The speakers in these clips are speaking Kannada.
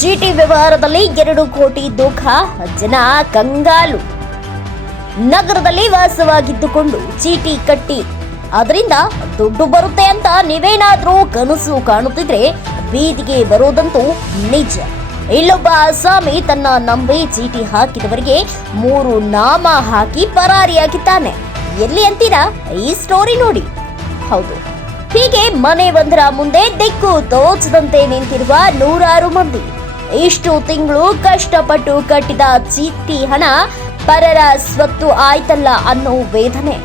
ಜಿಟಿ ವ್ಯವಹಾರದಲ್ಲಿ ಎರಡು ಕೋಟಿ ದುಃಖ, ಜನ ಕಂಗಾಲು. ನಗರದಲ್ಲಿ ವಾಸವಾಗಿದ್ದುಕೊಂಡು ಚೀಟಿ ಕಟ್ಟಿ. ಅದರಿಂದ ದುಡ್ಡು ಬರುತ್ತೆ ಅಂತ ನೀವೇನಾದ್ರೂ ಕನಸು ಕಾಣುತ್ತಿದ್ರೆ ಬೀದಿಗೆ ಬರೋದಂತೂ ನಿಜ. ಇಲ್ಲೊಬ್ಬ ಅಸ್ಸಾಮಿ ತನ್ನ ನಂಬಿ ಚೀಟಿ ಹಾಕಿದವರಿಗೆ ಮೂರು ನಾಮ ಹಾಕಿ ಪರಾರಿಯಾಗಿದ್ದಾನೆ. ಎಲ್ಲಿ ಅಂತೀರಾ? ಈ ಸ್ಟೋರಿ ನೋಡಿ. ಹೌದು. ಹೀಗೆ ಮನೆ ಒಂದರ ಮುಂದೆ ದಿಕ್ಕು ತೋಚದಂತೆ ನಿಂತಿರುವ ನೂರಾರು ಮಂದಿ. ಇಷ್ಟು ತಿಂಗಳು ಕಷ್ಟಪಟ್ಟು ಕಟ್ಟಿದ ಚೀಟಿ ಹಣ ಪರರ ಸ್ವತ್ತು ಆಯ್ತಲ್ಲ ಅನ್ನೋ ವೇದನೆ.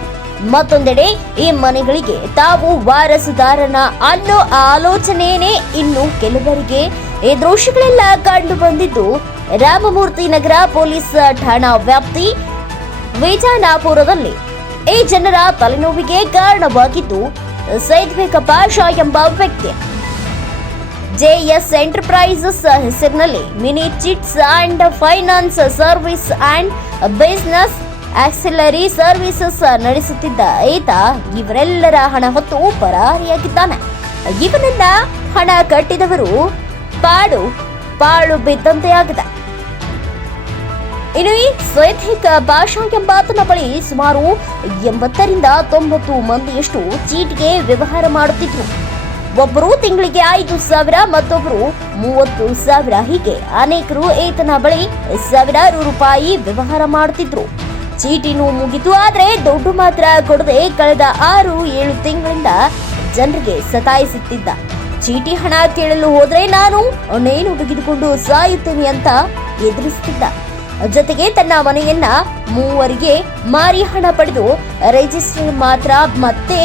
ಮತ್ತೊಂದೆಡೆ ಈ ಮನೆಗಳಿಗೆ ತಾವು ವಾರಸುದಾರನ ಅನ್ನೋ ಆಲೋಚನೆಯೇ ಇನ್ನು ಕೆಲವರಿಗೆ ಈ ದೃಶ್ಯಗಳೆಲ್ಲ ಕಂಡು ಬಂದಿದ್ದು, ರಾಮಮೂರ್ತಿ ನಗರ ಪೊಲೀಸ್ ಠಾಣಾ ವ್ಯಾಪ್ತಿ ವಿಜಯನಾಪುರದಲ್ಲಿ ಈ ಜನರ ತಲೆನೋವಿಗೆ ಕಾರಣವಾಗಿದ್ದು, ಸೈದ್ವಿಕ ಪಾಷಾ ಎಂಬ ವ್ಯಕ್ತಿ. ಜೆಎಸ್ ಎಂಟರ್ಪ್ರೈಸಸ್ ಹೆಸರಿನಲ್ಲಿ mini chits and finance service and business auxiliary services ನಡೆಸುತ್ತಿದ್ದ ಈತ ಇವರೆಲ್ಲರ ಹಣ ಹೊತ್ತು ಪರಾರಿಯಾಗಿದ್ದಾನೆ. ಇವನನ್ನ ಹಣ ಕಟ್ಟಿದವರು ಪಾಡು, ಪಾಳು ಬಿದ್ದಂತೆ ಆಗಿದೆ ಇನ್ನು ಈ ಸೈದ್ವಿಕ ಭಾಷಾ ಎಂಬಾತನ ಬಳಿ ಸುಮಾರು ಎಂಬತ್ತರಿಂದ ತೊಂಬತ್ತು ಮಂದಿಯಷ್ಟು ಚೀಟಿಗೆ ವ್ಯವಹಾರ ಮಾಡುತ್ತಿದ್ರು ಒಬ್ಬರು ತಿಂಗಳಿಗೆ ಐದು ಸಾವಿರ ಮತ್ತೊಬ್ಬರು ಮೂವತ್ತು ಸಾವಿರ. ಹೀಗೆ ಅನೇಕರು ಈತನ ಬಳಿ ಸಾವಿರಾರು ರೂಪಾಯಿ ವ್ಯವಹಾರ ಮಾಡುತ್ತಿದ್ರು ಚೀಟಿನೂ ಮುಗಿತು, ಆದ್ರೆ ದುಡ್ಡು ಮಾತ್ರ ಕೊಡದೆ ಕಳೆದ ಆರು, ಏಳು ತಿಂಗಳಿಂದ ಜನರಿಗೆ ಸತಾಯಿಸುತ್ತಿದ್ದ. ಚೀಟಿ ಹಣ ಕೇಳಲು ಹೋದ್ರೆ ನಾನು ನೇಣು ಬಿಗಿದುಕೊಂಡು ಸಾಯುತ್ತೇನೆ ಅಂತ ಎದುರಿಸುತ್ತಿದ್ದ. ಜೊತೆಗೆ ತನ್ನ ಮನೆಯನ್ನ ಮೂವರಿಗೆ ಮಾರಿ ಹಣ ಪಡೆದು ರಿಜಿಸ್ಟರ್ ಮಾತ್ರ ಮತ್ತೆ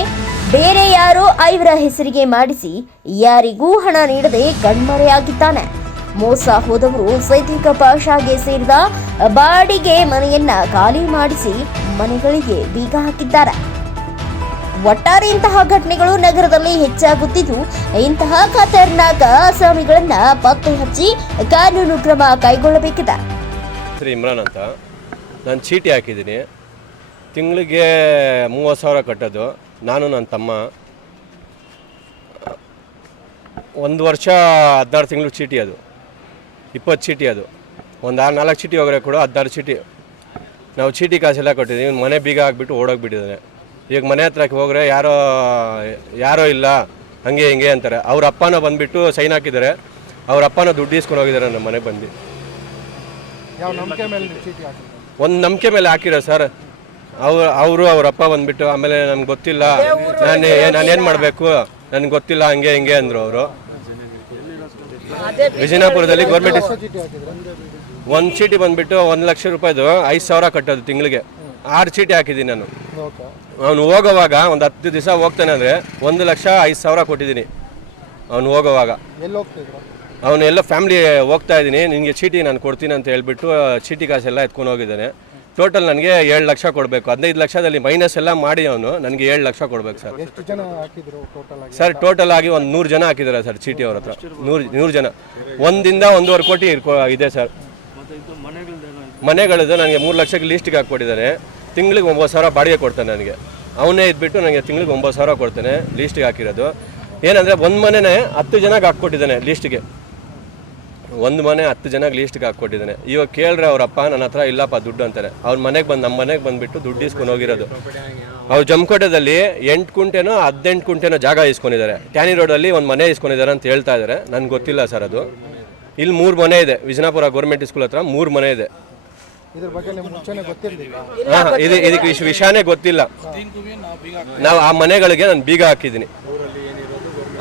ಬೇರೆ ಯಾರೋ ಐವರ ಹೆಸರಿಗೆ ಮಾಡಿಸಿ ಯಾರಿಗೂ ಹಣ ನೀಡದೆ ಕಣ್ಮರೆಯಾಗಿದ್ದಾನೆ. ಮೋಸ ಹೋದವರು ಸೈತಿಕ ಪಾಷಾಗೆ ಸೇರಿದ ಬಾಡಿಗೆ ಮನೆಯನ್ನ ಖಾಲಿ ಮಾಡಿಸಿ ಮನೆಗಳಿಗೆ ಬೀಗ ಹಾಕಿದ್ದಾರೆ. ಒಟ್ಟಾರೆ ಇಂತಹ ಘಟನೆಗಳು ನಗರದಲ್ಲಿ ಹೆಚ್ಚಾಗುತ್ತಿದ್ದು, ಇಂತಹ ಖತರ್ನಾಕ ಅಸಾಮಿಗಳನ್ನ ಪತ್ತೆ ಹಚ್ಚಿ ಕಾನೂನು ಕ್ರಮ ಕೈಗೊಳ್ಳಬೇಕಿದೆ. ಇಮ್ರಾನ್ ಅಂತ. ನಾನು ಚೀಟಿ ಹಾಕಿದ್ದೀನಿ. ತಿಂಗಳಿಗೆ ಮೂವತ್ತು ಸಾವಿರ ಕಟ್ಟೋದು. ನಾನು ನನ್ನ ತಮ್ಮ ಒಂದು ವರ್ಷ ಹದಿನಾರು ತಿಂಗಳು ಚೀಟಿ ಅದು ಇಪ್ಪತ್ತು ಚೀಟಿ ಅದು ಒಂದು ಆರು ನಾಲ್ಕು ಚೀಟಿ ಹೋಗ್ರೆ ಕೂಡ ಹದಿನಾರು ಚೀಟಿ. ನಾವು ಚೀಟಿ ಕಾಸೆಲ್ಲ ಕೊಟ್ಟಿದ್ದೀವಿ ಇವ್ನು ಮನೆ ಬೀಗ ಹಾಕ್ಬಿಟ್ಟು ಓಡೋಗ್ಬಿಟ್ಟಿದ್ದಾನೆ ಈಗ ಮನೆ ಹತ್ರಕ್ಕೆ ಹೋಗ್ರೆ ಯಾರೋ ಯಾರೋ ಇಲ್ಲ ಹಂಗೆ ಹಿಂಗೆ ಅಂತಾರೆ. ಅವ್ರ ಅಪ್ಪನ ಬಂದುಬಿಟ್ಟು ಸೈನ್ ಹಾಕಿದ್ದಾರೆ. ಅವ್ರ ಅಪ್ಪನ ದುಡ್ಡು ಇಸ್ಕೊಂಡು ಹೋಗಿದ್ದಾರೆ ನಮ್ಮ ಮನೆಗೆ ಬಂದು. ಒಂದು ನಂಬಿಕೆ ಮೇಲೆ ಹಾಕಿರೋ ಸರ್ ಅವ್ರು ಅವರು ಅವ್ರ ಅಪ್ಪ ಬಂದ್ಬಿಟ್ಟು ಆಮೇಲೆ ನನ್ಗೆ ಗೊತ್ತಿಲ್ಲ. ನಾನು ನಾನೇನು ಮಾಡಬೇಕು? ನನಗೆ ಗೊತ್ತಿಲ್ಲ ಹಂಗೆ ಹಿಂಗೆ ಅಂದರು ಅವರು. ವಿಜಯನಾಪುರದಲ್ಲಿ ಗೌರ್ಮೆಂಟ್ ಒಂದು ಚೀಟಿ ಬಂದ್ಬಿಟ್ಟು ಒಂದು ಲಕ್ಷ ರೂಪಾಯಿದು ಐದು ಸಾವಿರ ಕಟ್ಟೋದು ತಿಂಗಳಿಗೆ. ಆರು ಚೀಟಿ ಹಾಕಿದ್ದೀನಿ ನಾನು. ಅವನು ಹೋಗೋವಾಗ ಒಂದು ಹತ್ತು ದಿವಸ ಹೋಗ್ತಾನೆ ಅಂದರೆ ಒಂದು ಲಕ್ಷ ಐದು ಸಾವಿರ ಕೊಟ್ಟಿದ್ದೀನಿ. ಅವನು ಹೋಗೋವಾಗ. ಅವನು ಎಲ್ಲ ಫ್ಯಾಮಿಲಿ ಹೋಗ್ತಾ ಇದ್ದೀನಿ. ನಿನಗೆ ಚೀಟಿ ನಾನು ಕೊಡ್ತೀನಿ ಅಂತ ಹೇಳ್ಬಿಟ್ಟು ಚೀಟಿ ಕಾಸೆಲ್ಲ ಎತ್ಕೊಂಡು ಹೋಗಿದ್ದಾನೆ. ಟೋಟಲ್ ನನಗೆ ಏಳು ಲಕ್ಷ ಕೊಡಬೇಕು. ಹದಿನೈದು ಲಕ್ಷದಲ್ಲಿ ಮೈನಸ್ ಎಲ್ಲ ಮಾಡಿ ಅವನು. ನನಗೆ ಏಳು ಲಕ್ಷ ಕೊಡಬೇಕು ಸರ್. ಎಷ್ಟು ಜನ ಹಾಕಿದ್ರು ಟೋಟಲ್ ಆಗಿ? ಸರ್ ಟೋಟಲ್ ಆಗಿ ಒಂದು ನೂರು ಜನ ಹಾಕಿದ್ದಾರೆ ಸರ್ ಚೀಟಿ ಅವ್ರ ಹತ್ರ. ನೂರು ನೂರು ಜನ. ಒಂದಿಂದ ಒಂದೂವರೆ ಕೋಟಿ ಇರ್ಕೊ- ಇದೆ ಸರ್. ಮನೆಗಳದ್ದು ನನಗೆ ಮೂರು ಲಕ್ಷಕ್ಕೆ ಲೀಸ್ಟಿಗೆ ಹಾಕ್ಕೊಟ್ಟಿದ್ದಾನೆ ತಿಂಗಳಿಗೆ ಒಂಬತ್ತು ಸಾವಿರ ಬಾಡಿಗೆ ಕೊಡ್ತಾನೆ ನನಗೆ. ಅವನೇ ಇದ್ಬಿಟ್ಟು ನನಗೆ ತಿಂಗಳಿಗೆ ಒಂಬತ್ತು ಸಾವಿರ ಕೊಡ್ತಾನೆ ಲೀಸ್ಟಿಗೆ ಹಾಕಿರೋದು. ಏನಂದರೆ ಒಂದು ಮನೆನೇ ಹತ್ತು ಜನಕ್ಕೆ ಹಾಕ್ಕೊಟ್ಟಿದ್ದಾನೆ ಲೀಸ್ಟಿಗೆ ಒಂದು ಮನೆ ಹತ್ತು ಜನ ಲೀಸ್ಟ್ಗೆ ಹಾಕ್ಕೊಟ್ಟಿದ್ದಾನೆ. ಇವಾಗ ಕೇಳ್ರೆ ಅವ್ರ ಅಪ್ಪ ನನ್ನ ಹತ್ರ ಇಲ್ಲಪ್ಪ ದುಡ್ಡು ಅಂತಾರೆ. ಅವ್ರ ಮನೆಗೆ ಬಂದು ನಮ್ಮ ಮನೆಗೆ ಬಂದುಬಿಟ್ಟು ದುಡ್ಡು ಇಸ್ಕೊಂಡು ಹೋಗಿರೋದು. ಅವ್ರು ಜಮಕೋಟದಲ್ಲಿ ಎಂಟು ಕುಂಟೆನೋ ಹದಿನೆಂಟು ಕುಂಟೆನೋ ಜಾಗ ಇಸ್ಕೊಂಡಿದ್ದಾರೆ ಟ್ಯಾನಿ ರೋಡಲ್ಲಿ ಒಂದು ಮನೆ ಇಸ್ಕೊಂಡಿದ್ದಾರೆ ಅಂತ ಹೇಳ್ತಾ ಇದ್ದಾರೆ ನನಗೆ ಗೊತ್ತಿಲ್ಲ ಸರ್ ಅದು. ಇಲ್ಲಿ ಮೂರು ಮನೆ ಇದೆ. ವಿಜಯನಪುರ ಗೌರ್ಮೆಂಟ್ ಸ್ಕೂಲ್ ಹತ್ರ ಮೂರು ಮನೆ ಇದೆ. ಹಾಂ ಇದು ಇದಕ್ಕೆ ವಿಷ ವಿಷಯನೇ ಗೊತ್ತಿಲ್ಲ. ನಾವು ಆ ಮನೆಗಳಿಗೆ ನಾನು ಬೀಗ ಹಾಕಿದ್ದೀನಿ.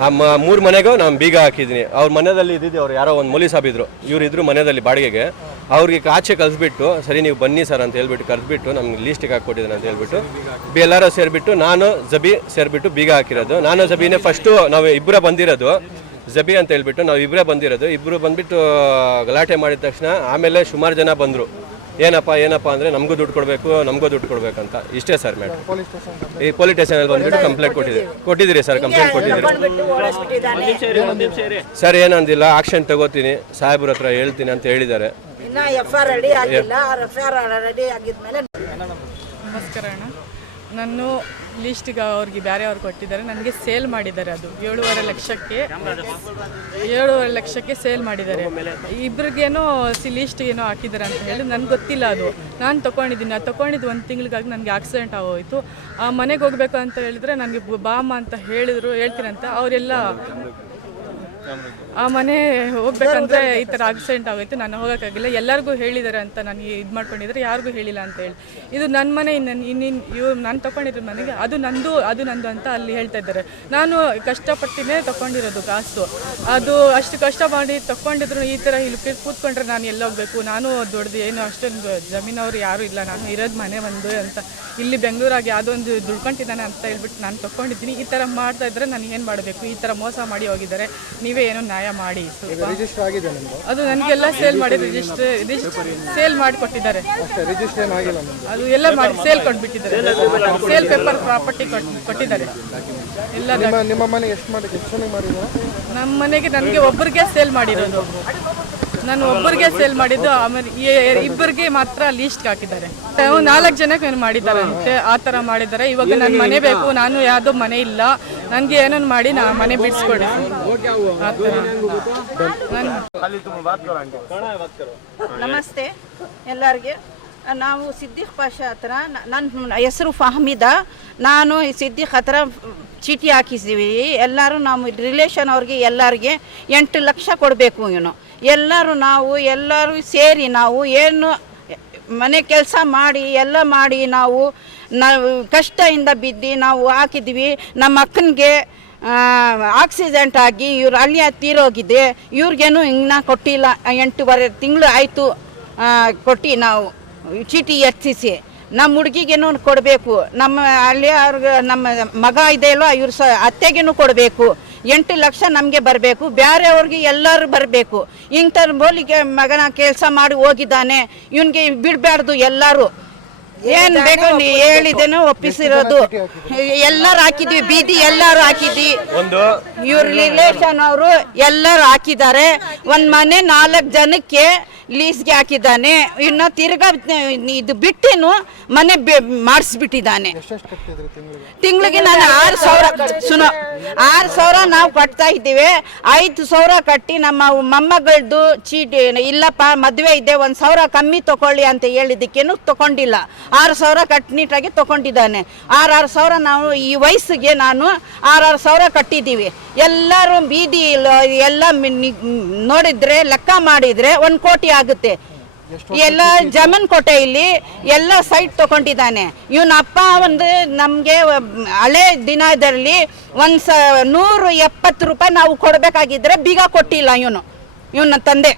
ಆ ಮೂರು ಮನೆಗೂ ನಾನು ಬೀಗ ಹಾಕಿದ್ದೀನಿ. ಅವ್ರ ಮನೆಯಲ್ಲಿ ಇದ್ದಿದ್ದೆ ಅವ್ರು ಯಾರೋ ಒಂದು ಮೊಲಿ ಸಾಬಿದ್ರು ಇವ್ರು ಇದ್ರು ಮನೆಯಲ್ಲಿ ಬಾಡಿಗೆಗೆ. ಅವ್ರಿಗೆ ಆಚೆ ಕಲಿಸ್ಬಿಟ್ಟು ಸರಿ ನೀವು ಬನ್ನಿ ಸರ್ ಅಂತ ಹೇಳ್ಬಿಟ್ಟು ಕರೆದ್ಬಿಟ್ಟು ನಮ್ಗೆ ಲೀಸ್ಟಿಗೆ ಹಾಕ್ಕೊಟ್ಟಿದ್ದಾನೆ ಅಂತ ಹೇಳ್ಬಿಟ್ಟು ಬಿ ಎಲ್ಲರೂ ಸೇರಿಬಿಟ್ಟು, ನಾನು ಜಬಿ ಸೇರಿಬಿಟ್ಟು ಬೀಗ ಹಾಕಿರೋದು. ನಾನು ಜಬಿನೇ ಫಸ್ಟು ನಾವು ಇಬ್ಬರ ಬಂದಿರೋದು. ಜಬಿ ಅಂತ ಹೇಳ್ಬಿಟ್ಟು ನಾವು ಇಬ್ಬರೇ ಬಂದಿರೋದು. ಇಬ್ಬರು ಬಂದ್ಬಿಟ್ಟು, ಗಲಾಟೆ ಮಾಡಿದ ತಕ್ಷಣ ಆಮೇಲೆ ಸುಮಾರು ಜನ ಬಂದರು. ಏನಪ್ಪ ಏನಪ್ಪ ಅಂದರೆ ನಮಗೂ ದುಡ್ಡು ಕೊಡಬೇಕು ನಮಗೂ ದುಡ್ಡು ಕೊಡಬೇಕಂತ. ಇಷ್ಟೇ ಸರ್ ಮೇಡಮ್ ಪೊಲೀಸ್ ಸ್ಟೇಷನ್ ಈ ಪೊಲೀಸ್ ಸ್ಟೇಷನಲ್ಲಿ ಬಂದ್ಬಿಟ್ಟು ಕಂಪ್ಲೇಂಟ್ ಕೊಟ್ಟಿದ್ದೀರಿ. ಕೊಟ್ಟಿದ್ದೀರಿ ಸರ್ ಕಂಪ್ಲೇಂಟ್ ಕೊಟ್ಟಿದ್ದೀರಿ. ಸರ್ ಏನಂದಿಲ್ಲ ಆಕ್ಷನ್ ತಗೋತೀನಿ. ಸಾಹೇಬ್ರ ಹತ್ರ ಹೇಳ್ತೀನಿ ಅಂತ ಹೇಳಿದ್ದಾರೆ. ಇನ್ನ ಎಫ್ ರೆಡಿ ಆಗಿಲ್ಲ. ಎಫ್ ಆರ್ ರೆಡಿ ಆಗಿದ್ಮೇಲೆ ನಮಸ್ಕಾರ ಅಣ್ಣ. ನಾನು ಲೀಸ್ಟ್ಗೆ ಅವ್ರಿಗೆ ಬೇರೆಯವ್ರು ಕೊಟ್ಟಿದ್ದಾರೆ. ನನಗೆ ಸೇಲ್ ಮಾಡಿದ್ದಾರೆ ಅದು. ಏಳುವರೆ ಲಕ್ಷಕ್ಕೆ ಏಳುವರೆ ಲಕ್ಷಕ್ಕೆ ಸೇಲ್ ಮಾಡಿದ್ದಾರೆ. ಇಬ್ರಿಗೇನೋ ಸಿ ಲೀಸ್ಟ್ ಏನೋ ಹಾಕಿದ್ದಾರೆ ಅಂತ ಹೇಳಿ ನನಗೆ ಗೊತ್ತಿಲ್ಲ ಅದು. ನಾನು ತೊಗೊಂಡಿದ್ದೀನಿ ಅದು ತೊಗೊಂಡಿದ್ದು ಒಂದು ತಿಂಗಳಿಗಾಗಿ ನನಗೆ ಆಕ್ಸಿಡೆಂಟ್ ಆಗೋಯಿತು. ಆ ಮನೆಗೆ ಹೋಗ್ಬೇಕು ಅಂತ ಹೇಳಿದ್ರೆ ನನಗೆ ಬಾಮ ಅಂತ ಹೇಳಿದರು ಹೇಳ್ತೀರಂತ ಅವರೆಲ್ಲ ಆ ಮನೆ ಹೋಗ್ಬೇಕಂದ್ರೆ ಈ ಥರ ಆಕ್ಸಿಡೆಂಟ್ ಆಗೋಯ್ತು ನಾನು ಹೋಗಕ್ಕಾಗಿಲ್ಲ. ಎಲ್ಲರಿಗೂ ಹೇಳಿದ್ದಾರೆ ಅಂತ ನಾನು ಇದು ಮಾಡ್ಕೊಂಡಿದ್ರೆ ಯಾರಿಗೂ ಹೇಳಿಲ್ಲ ಅಂತ ಹೇಳಿ. ಇದು ನನ್ನ ಮನೆ ನನ್ನ ಇನ್ನಿನ್ ಇವ್ ನಾನು ತಕೊಂಡಿದ್ರು ಮನೆಗೆ ಅದು ನಂದು ಅದು ನಂದು ಅಂತ ಅಲ್ಲಿ ಹೇಳ್ತಾ ಇದ್ದಾರೆ. ನಾನು ಕಷ್ಟಪಟ್ಟಿನೇ ತಕೊಂಡಿರೋದು ಕಾಸು. ಅದು ಅಷ್ಟು ಕಷ್ಟ ಮಾಡಿ ತಕೊಂಡಿದ್ರು ಈ ಥರ ಇಲ್ಲಿ ಕೂತ್- ಕೂತ್ಕೊಂಡ್ರೆ ನಾನು ಎಲ್ಲ ಹೋಗ್ಬೇಕು? ನಾನು ದೊಡ್ಡದು ಏನು ಅಷ್ಟೊಂದು ಜಮೀನವ್ರು ಯಾರೂ ಇಲ್ಲ. ನಾನು ಇರೋದು ಮನೆ ಒಂದು ಅಂತ. ಇಲ್ಲಿ ಬೆಂಗಳೂರಾಗಿ ಯಾವುದೋ ಒಂದು ದುಡ್ಕೊಂಡಿದ್ದಾನೆ ಅಂತ ಹೇಳ್ಬಿಟ್ಟು ನಾನು ತಕೊಂಡಿದ್ದೀನಿ ಈ ಥರ ಮಾಡ್ತಾ ಇದ್ರೆ ನಾನು ಏನು ಮಾಡಬೇಕು? ಈ ಥರ ಮೋಸ ಮಾಡಿ ಹೋಗಿದ್ದಾರೆ. ನೀವೇ ಏನೋ ನ್ಯಾಯ ಮಾಡಿ. ಸ್ವಲ್ಪ ರಿಜಿಸ್ಟರ್ ಆಗಿದೆ ಅದು ನನಗೆಲ್ಲ ಸೇಲ್ ಮಾಡಿ ರಿಜಿಸ್ಟರ್ ರಿಜಿಸ್ಟರ್ ಸೇಲ್ ಮಾಡಿ ಕೊಟ್ಟಿದ್ದಾರೆ ಅಷ್ಟೇ ರಿಜಿಸ್ಟರ್ ಏನು ಆಗಿಲ್ಲ ನಿಮ್ಮದು ಅದು ಎಲ್ಲ ಮಾಡಿ ಸೇಲ್ ಕೊಟ್ಬಿಟ್ಟಿದ್ದಾರೆ. ಸೇಲ್ ಪೇಪರ್ ಪ್ರಾಪರ್ಟಿ ಕೊಟ್ಟಿದ್ದಾರೆ. ಎಲ್ಲ ನಿಮ್ಮ ನಿಮ್ಮ ಮನೆ ಎಷ್ಟು ಮಾಡಿ ಎಷ್ಟು ಜನಕ್ಕೆ ಮಾಡಿದ್ರು ನಮ್ಮ ಮನೆಗೆ ನನಗೆ ಒಬ್ಬರಿಗೆ ಸೇಲ್ ಮಾಡಿರೋದು. ನಾನು ಒಬ್ಬರಿಗೆ ಸೇಲ್ ಮಾಡಿದ್ದು ಆಮೇಲೆ ಇಬ್ಬರಿಗೆ ಮಾತ್ರ ಲೀಸ್ಟ್ ಹಾಕಿದ್ದಾರೆ. ನಾವು ನಾಲ್ಕು ಜನಕ್ಕೆ ಏನು ಮಾಡಿದ್ದಾರೆ ಅಂತೆ? ಆ ಥರ ಮಾಡಿದ್ದಾರೆ. ಇವಾಗ ನನ್ನ ಮನೆ ಬೇಕು ನಾನು ಯಾವುದೋ ಮನೆ ಇಲ್ಲ. ನನಗೆ ಏನನ್ನು ಮಾಡಿ ನಾ ಮನೆ ಬಿಡಿಸ್ಕೊಡಿ. ಆ ಥರ ನಾನು ನಮಸ್ತೆ. ಎಲ್ಲರಿಗೆ. ನಾವು ಸಿದ್ದಿಕ್ ಪಾಷಾ ಹತ್ರ ನನ್ನ ಹೆಸರು ಫಹಮಿದ. ನಾನು ಸಿದ್ದಿಕ್ ಹತ್ರ ಚೀಟಿ ಹಾಕಿದ್ದೀವಿ ಎಲ್ಲರೂ ನಾವು ರಿಲೇಷನ್ ಅವ್ರಿಗೆ ಎಲ್ಲರಿಗೆ ಎಂಟು ಲಕ್ಷ ಕೊಡಬೇಕು ಇವನು. ಎಲ್ಲರೂ ನಾವು, ಎಲ್ಲರೂ ಸೇರಿ ನಾವು ಏನು ಮನೆ ಕೆಲಸ ಮಾಡಿ, ಎಲ್ಲ ಮಾಡಿ ನಾವು ನಾವು ಕಷ್ಟದಿಂದ ಬಿದ್ದು ನಾವು ಹಾಕಿದ್ವಿ. ನಮ್ಮ ಅಕ್ಕನಿಗೆ ಆಕ್ಸಿಡೆಂಟ್ ಆಗಿ ಇವ್ರು ಅಲ್ಲಿ ತೀರೋಗಿದೆ. ಇವ್ರಿಗೇನು ಇನ್ನ ಕೊಟ್ಟಿಲ್ಲ. ಎಂಟೂವರೆ ತಿಂಗಳು ಆಯಿತು ಕೊಟ್ಟು ನಾವು. ಚೀಟಿ ಎತ್ತಿಸಿ ನಮ್ಮ ಹುಡುಗಿಗೇನು ಕೊಡಬೇಕು ನಮ್ಮ ಅಲ್ಲಿ ಅವ್ರಿಗೆ ನಮ್ಮ ಮಗ ಇದೆಯಲ್ಲೋ ಇವ್ರ ಸ ಅತ್ತೆಗೇನು ಕೊಡಬೇಕು ಎಂಟು ಲಕ್ಷ ನಮಗೆ ಬರಬೇಕು ಬೇರೆಯವ್ರಿಗೆ ಎಲ್ಲರೂ ಬರಬೇಕು. ಇಂಥ ಬೋಲಿಗೆ ಮಗನ ಕೆಲಸ ಮಾಡಿ ಹೋಗಿದ್ದಾನೆ ಇವನಿಗೆ ಬಿಡಬಾರ್ದು ಎಲ್ಲರೂ. ಏನು ಬೇಕು ನೀ ಹೇಳಿದೇನೋ ಒಪ್ಪಿಸಿರೋದು. ಎಲ್ಲರೂ ಹಾಕಿದ್ವಿ ಬೀದಿ ಎಲ್ಲರೂ ಹಾಕಿದ್ವಿ. ಒಂದು. ಇವ್ರ ರಿಲೇಷನ್ ಅವರು ಎಲ್ಲರೂ ಹಾಕಿದ್ದಾರೆ. ಒಂದು ಮನೆ ನಾಲ್ಕು ಜನಕ್ಕೆ ಲೀಸ್ಗೆ ಹಾಕಿದ್ದಾನೆ. ಇನ್ನು ತಿರ್ಗಾ ಇದು ಬಿಟ್ಟೇನು ಮನೆ ಮಾಡಿಸ್ಬಿಟ್ಟಿದ್ದಾನೆ. ತಿಂಗಳಿಗೆ? ತಿಂಗಳಿಗೆ ನಾನು ಆರು ಸಾವಿರ ಸುನೋ ಆರು ಸಾವಿರ ನಾವು ಕಟ್ತಾ ಇದ್ದೀವಿ. ಐದು ಸಾವಿರ ಕಟ್ಟಿ ನಮ್ಮ ಮೊಮ್ಮಗಳದ್ದು ಚೀಟಿ ಇಲ್ಲಪ್ಪ ಮದುವೆ ಇದೆ ಒಂದು ಸಾವಿರ ಕಮ್ಮಿ ತಗೊಳ್ಳಿ ಅಂತ ಹೇಳಿದ್ದಕ್ಕೇನು ತಗೊಂಡಿಲ್ಲ. ಆರು ಸಾವಿರ ಕಟ್ನಿಟ್ಟಾಗಿ ತಗೊಂಡಿದ್ದಾನೆ. ಆರಾರು ಸಾವಿರ ನಾವು ಈ ವಯಸ್ಸಿಗೆ ನಾನು ಆರಾರು ಸಾವಿರ ಕಟ್ಟಿದ್ದೀವಿ. ಎಲ್ಲರೂ ಬೀದಿ ಇಲ್ಲ- ಎಲ್ಲ ನೋಡಿದ್ರೆ ಲೆಕ್ಕ ಮಾಡಿದ್ರೆ ಒಂದು ಕೋಟಿ ಆಗುತ್ತೆ. ಎಲ್ಲ ಜಮನ್ ಕೋಟೆ ಇಲ್ಲಿ. ಎಲ್ಲ ಸೈಟ್ ತಗೊಂಡಿದ್ದಾನೆ. ಇವನ ಅಪ್ಪ ಒಂದು ನಮಗೆ ಹಳೆ ದಿನದಲ್ಲಿ ಒಂದು ಸ ನೂರು ಎಪ್ಪತ್ತು ರೂಪಾಯಿ ನಾವು ಕೊಡಬೇಕಾಗಿದ್ರೆ ಬೀಗ ಕೊಟ್ಟಿಲ್ಲ ಇವನು ಇವನ ತಂದೆ.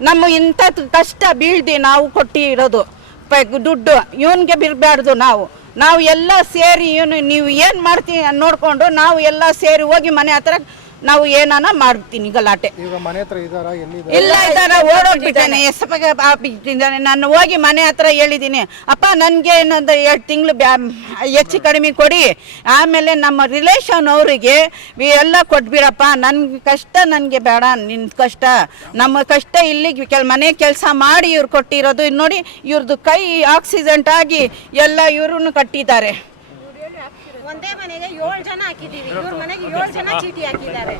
ನಮ್ಮ ಇಂಥ ಕಷ್ಟ ಬೀಳ್ದಿ ನಾವು ಕೊಟ್ಟಿರೋದು. ದುಡ್ಡು ಇವನಿಗೆ ಬಿಡಬಾರ್ದು ನಾವು. ನಾವು ಎಲ್ಲ ಸೇರಿ ಏನು ನೀವು ಏನು ಮಾಡ್ತೀವಿ ನೋಡಿಕೊಂಡು ನಾವು ಎಲ್ಲ ಸೇರಿ ಹೋಗಿ ಮನೆ ಹತ್ರ ನಾವು ಏನಾನ ಮಾಡ್ತೀನಿ ಗಲಾಟೆ ಈಗ ಮನೆ ಹತ್ರ ಇದ್ದಾರಾ? ಎಲ್ಲಿದ್ದಾರೆ? ಇಲ್ಲ ಇದಾರ ಓಡೋಗ್ಬಿಟ್ಟಾನೆ. ಎಸ್ ಬಿಟ್ಟಿದ್ದಾನೆ. ನಾನು ಹೋಗಿ ಮನೆ ಹತ್ರ ಹೇಳಿದ್ದೀನಿ. ಅಪ್ಪ ನನಗೆ ಇನ್ನೊಂದು ಎರಡು ತಿಂಗಳು ಬ್ಯಾ ಹೆಚ್ಚು ಕಡಿಮೆ ಕೊಡಿ. ಆಮೇಲೆ ನಮ್ಮ ರಿಲೇಷನ್ ಅವರಿಗೆ ಎಲ್ಲ ಕೊಟ್ಬಿಡಪ್ಪ. ನನ್ ಕಷ್ಟ ನನಗೆ ಬೇಡ. ನಿನ್ನ ಕಷ್ಟ. ನಮ್ಮ ಕಷ್ಟ ಇಲ್ಲಿ ಕೆಲ ಮನೆ ಕೆಲಸ ಮಾಡಿ ಇವ್ರು ಕೊಟ್ಟಿರೋದು. ನೋಡಿ ಇವ್ರದ್ದು ಕೈ ಆಕ್ಸಿಡೆಂಟ್ ಆಗಿ ಎಲ್ಲ ಇವ್ರನ್ನು ಕಟ್ಟಿದ್ದಾರೆ. ಒಂದೇ ಮನೆಗೆ ಏಳು ಜನ ಹಾಕಿದೀವಿ ಇವ್ರ ಮನೆಗೆ ಏಳು ಜನ ಚೀಟಿ ಹಾಕಿದ್ದಾರೆ.